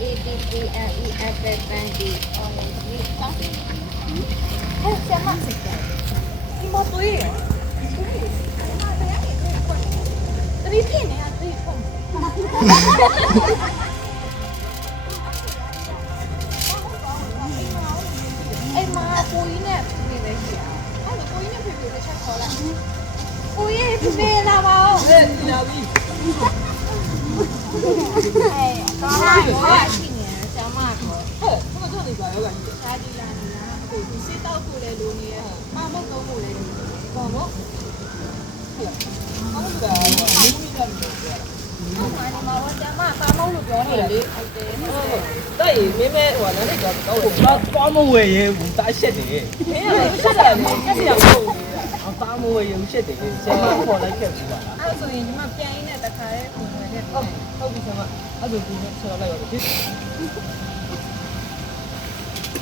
ABCLEFFND什么？你没对呀？这里变的呀，这里痛。哎妈，过年呢，没回去啊？哎，过年陪陪吃好了。过年陪陪那吧？哎，老弟。哎，刚才我去年小马哥。嘿，这个这里边有感觉。啥地方呢？ကိုဒီစစ်တောက်ကိုလည်းလူနေရမမုတ်တော့ကိုလည်းလူနေပေါ့နော်ဟုတ်ကဲ့မင်းမီးကလည်းပြောတာဟုတ်ပါဒီမှာတော့ကျမပါမုတ်လို့ပြောနေလေဟုတ်တယ်တဲ့မင်းမဲဟိုလည်းတော့တော့ပါမဝယ်ရေဘူးတားရှက်တယ်မင်းလည်းရှက်တယ်လေရှက်ရအောင်ပါမဝယ်ရေရှက်တယ်ဆရာမခေါ်လိုက်ခဲ့ဘူးပါလားအဲ့ဆိုရင်ဒီမှာပြန်ရင်းနဲ့တခါလေးပုံမှန်နဲ့ဟုတ်ပြီဆရာမအဲ့ဒါကိုဆက်လိုက်ပါဦး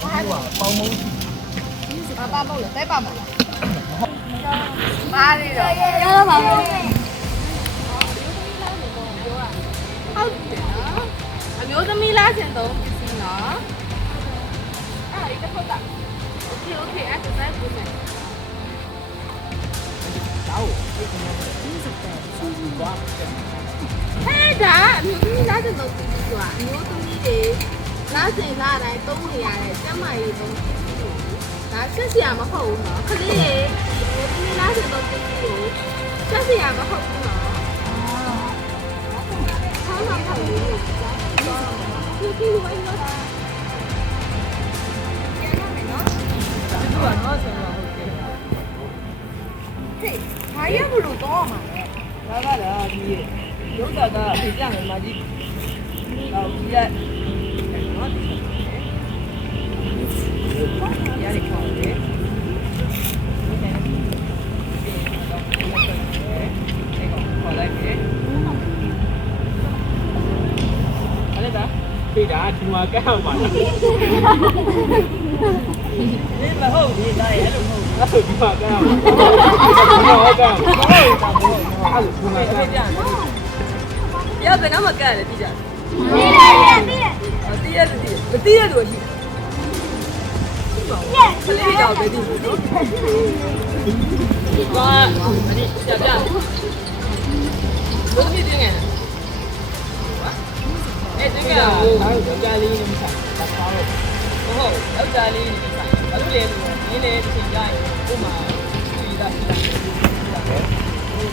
ပေါင်းမုံပါမုတ်လေပဲပါမလားမားရီတော့ရတော့ပါဘူးဟုတ်တယ်နော်အမျိုးသမီးလားရှင်တော့ပစ္စည်းနော်အဲ့ဒီတစ်ခုက Okayအဲ့ဒါဆိုင်ပုံမယ်တောက်ဟဲ့ဒါအမျိုးသမီးလားရှင်တော့ပစ္စည်းဆိုတာအမျိုးသမီးတွေလားရှင်လားတိုင်းသုံးနေရတဲ့ကျမကြီးသုံးပစ္စည်းတွေဒါဆက်စရာမဟုတ်ဘူးနော်ခလေးတွေဒီလားဆိုတော့ပြည်ကိုဆက်စရာမဟုတ်ဘူးနော်ဆောင်းဆောင်ဟုတ်ဘူးဒီဝိုင်းတော့ရရမယ်နော်ဒီကတော့ဆရာမဟုတ်တယ်ဟေးဘာရဘလို့တော့မှာလဲဒါကလည်းဒီရုပ်တာကပြကြမယ်မကြီးတော့ဒီရနော်ဒီရတယ်ခေါ်တယ်ဒီဒါဒီမှာကောက်ပါလားဒီမဟုတ်ဒီဒါရဲ့အဲ့လိုမဟုတ်ဘူးဒီမှာကောက်ပါကောက်အဲ့လိုဒီမှာကောက်ရဘယ်တော့မှကရတယ်ကြည့်ကြတည်ရတယ်မတည်ရလို့ရှိကလေးတော့ပဲဒီလိုနော်ဘာအဲ့ဒီပြပြဘယ်လိုဖြစ်နေလဲအဲ့ဒီကဟိုယောက်ျားလေးနဲ့မဆိုင်တာတော့ဟုတ်ယောက်ျားလေးနဲ့မဆိုင်ဘာလို့လဲဆိုတော့ဒီနေ့တစ်ချိန်ကြာရင်ကို့မှာဒီသားရှိတာဟုတ်ကဲ့ဒီ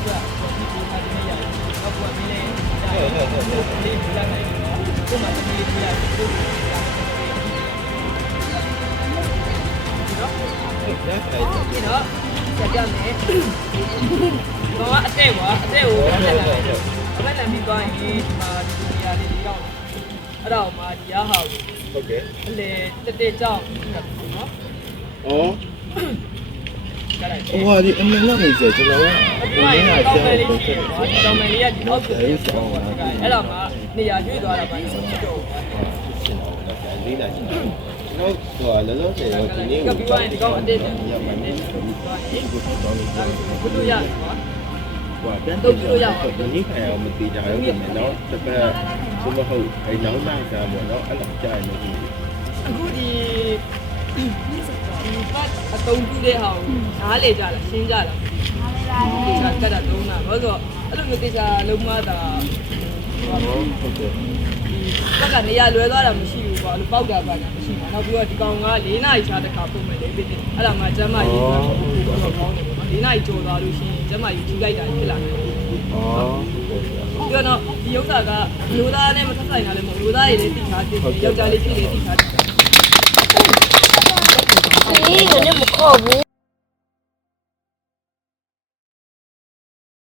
ထားနေရတယ်တော့ဘာမင်းလဲဒီလာနိုင်တော့ကို့မှာတမီးလေးရတယ်ကို့နော်ဟုတ်တယ်အဲ့တော့ကြာကြမယ်တော့အတဲ့ကွာအတဲ့ကိုဆက်လာတယ်အမလည်းပြီးသွားရင်ဒီမှာဒီနေရာလေးရောက်အဲ့တော့မှဒီရဟောက်ဟုတ်ကဲ့အလေတက်ကြောင်းနော်ဩကြလိုက်ဟိုဟာဒီအမေလာနေစေကျွန်တော်ကဒီမှာတောင်းမယ်လေးရှိတယ်နော်ဒီတောင်းမယ်လေးကဒီအောက်ကိုအဲ့တော့မှနေရာရွေ့သွားတာပါဆိုတော့လေးလာကျွန်တော်ဟိုလောလောဆယ်ဒီနေ့ကပြီးသွားရင်ဒီကောင်အတက်တယ်ရမှန်းနေပြီဘုလို့ရတယ်နော်ဟိုတန်းတော့ဒီနေ့ခံအောင်မသိကြဘူးခင်ဗျာနော်တစ်ပတ်ဘုမဟုတ်အဲ့နောက်မှကပေါ့နော်အဲ့လိုကြားနေပြီအခုဒီပတ်အတုံးပြတဲ့ဟာကိုနားလေကြလားရှင်းကြလားဒီကကတာတုံးတာဘာလို့ဆိုအဲ့လိုမျိုးတေချာလုံးမတာဟုတ်ကဲ့ဘက်ကနေရလွဲသွားတာမရှိဘူးပေါ့အဲ့လိုပေါက်တာပါတာမရှိဘူးနောက်ပြီးတော့ဒီကောင်က4နာရီချာတစ်ခါပုံမယ်လေဖြစ်တယ်အဲ့ဒါမှကျမ်းမာရေးတော့ကောင်းတယ်ပေါ့4နာရီကျော်သွားလို့ရှိရင်ကျမ်းမာရေးကြီးလိုက်တာဖြစ်လာတယ်ပြောတော့ဒီဥစ္စာကမျိုးသားနဲ့မဆက်ဆိုင်တာလည်းမဟုတ်မျိုးသားတွေလည်းသိထားတယ်ယောက်ျားလေးဖြစ်လေသိထားတယ်အေးငါလည်းမခေါ်ဘူး